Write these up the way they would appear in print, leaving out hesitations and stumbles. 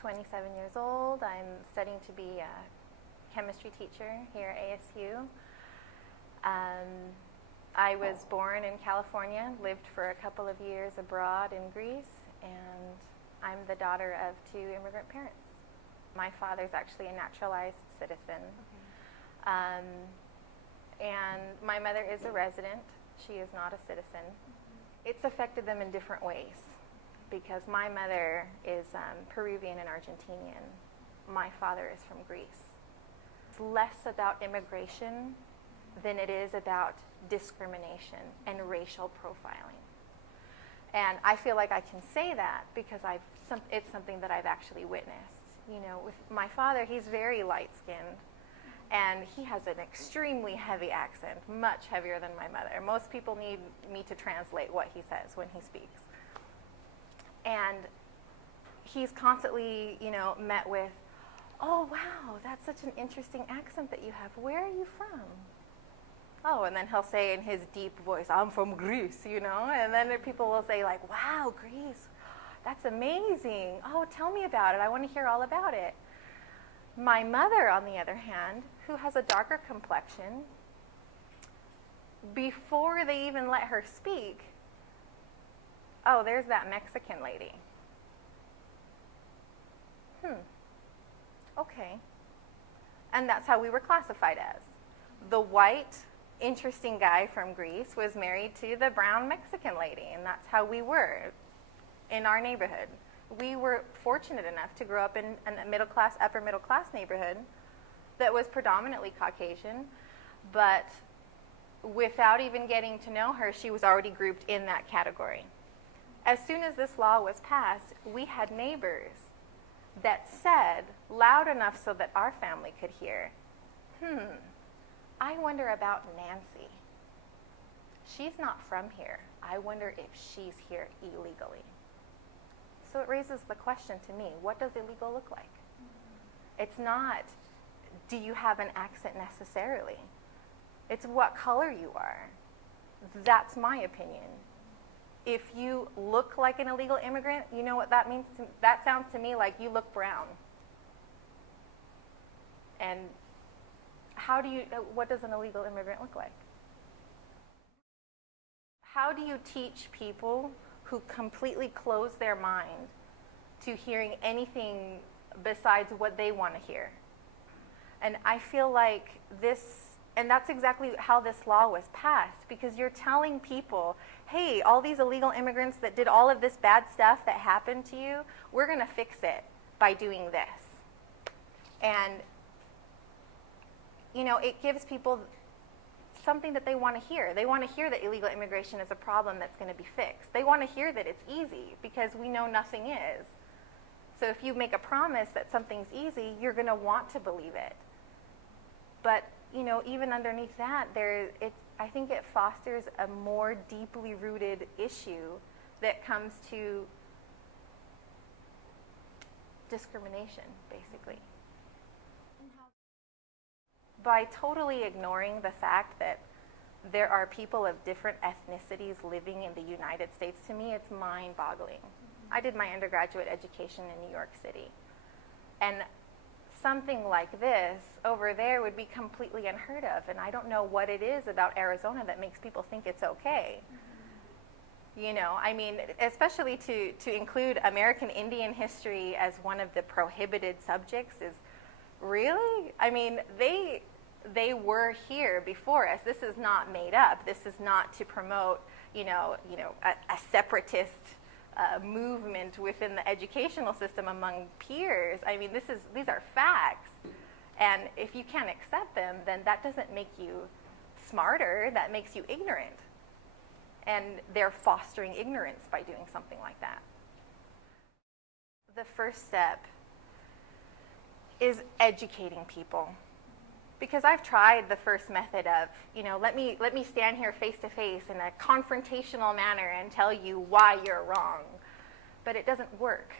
27 years old. I'm studying to be a chemistry teacher here at ASU. I was born in California, lived for a couple of years abroad in Greece, and I'm the daughter of 2 immigrant parents. My father's actually a naturalized citizen. Okay. And my mother is a resident. She is not a citizen. It's affected them in different ways because my mother is Peruvian and Argentinian. My father is from Greece. It's less about immigration than it is about discrimination and racial profiling. And I feel like I can say that because it's something that I've actually witnessed. You know, with my father, he's very light-skinned, and he has an extremely heavy accent, much heavier than my mother. Most people need me to translate what he says when he speaks. And he's constantly, met with, "Oh, wow, that's such an interesting accent that you have. Where are you from?" Oh, and then he'll say in his deep voice, "I'm from Greece," and then people will say like, "Wow, Greece, that's amazing. Oh, tell me about it. I want to hear all about it." My mother, on the other hand, who has a darker complexion, before they even let her speak, "Oh, there's that Mexican lady. Okay." And that's how we were classified as. The white, interesting guy from Greece was married to the brown Mexican lady, and that's how we were in our neighborhood. We were fortunate enough to grow up in a middle-class, upper middle-class neighborhood that was predominantly Caucasian, but without even getting to know her, she was already grouped in that category. As soon as this law was passed, we had neighbors that said, loud enough so that our family could hear, "I wonder about Nancy. She's not from here. I wonder if she's here illegally." So it raises the question to me, what does illegal look like? It's not, do you have an accent necessarily? It's what color you are. That's my opinion. If you look like an illegal immigrant, you know what that means? That sounds to me like you look brown. And what does an illegal immigrant look like? How do you teach people who completely close their mind to hearing anything besides what they want to hear? And I feel like and that's exactly how this law was passed, because you're telling people, hey, all these illegal immigrants that did all of this bad stuff that happened to you, we're going to fix it by doing this. And, it gives people something that they want to hear. They want to hear that illegal immigration is a problem that's going to be fixed. They want to hear that it's easy, because we know nothing is. So if you make a promise that something's easy, you're going to want to believe it. But, even underneath that, I think it fosters a more deeply rooted issue that comes to discrimination, basically. By totally ignoring the fact that there are people of different ethnicities living in the United States, to me, it's mind-boggling. I did my undergraduate education in New York City. And something like this over there would be completely unheard of. And I don't know what it is about Arizona that makes people think it's okay. Especially to include American Indian history as one of the prohibited subjects is really? They were here before us. This is not made up. This is not to promote, a separatist movement within the educational system among peers. These are facts. And if you can't accept them, then that doesn't make you smarter. That makes you ignorant. And they're fostering ignorance by doing something like that. The first step is educating people. Because I've tried the first method of, let me stand here face to face in a confrontational manner and tell you why you're wrong. But it doesn't work.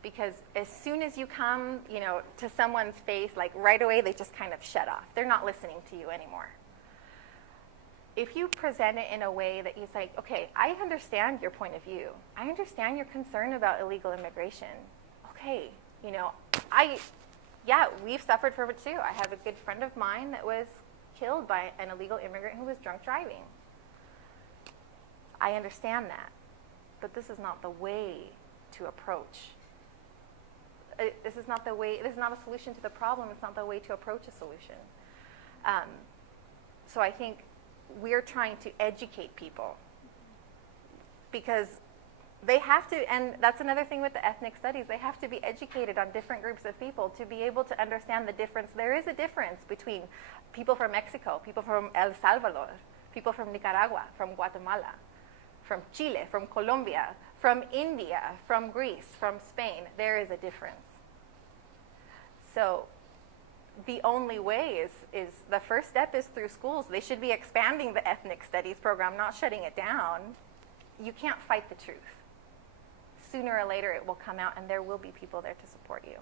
Because as soon as you come, to someone's face, like right away they just kind of shut off. They're not listening to you anymore. If you present it in a way that you say, okay, I understand your point of view. I understand your concern about illegal immigration. Okay, You know, we've suffered from it too. I have a good friend of mine that was killed by an illegal immigrant who was drunk driving. I understand that, but this is not the way to approach. This is not the way. This is not a solution to the problem. It's not the way to approach a solution. So I think we're trying to educate people, because they have to, and that's another thing with the ethnic studies, they have to be educated on different groups of people to be able to understand the difference. There is a difference between people from Mexico, people from El Salvador, people from Nicaragua, from Guatemala, from Chile, from Colombia, from India, from Greece, from Spain. There is a difference. So the only way is the first step is through schools. They should be expanding the ethnic studies program, not shutting it down. You can't fight the truth. Sooner or later it will come out, and there will be people there to support you.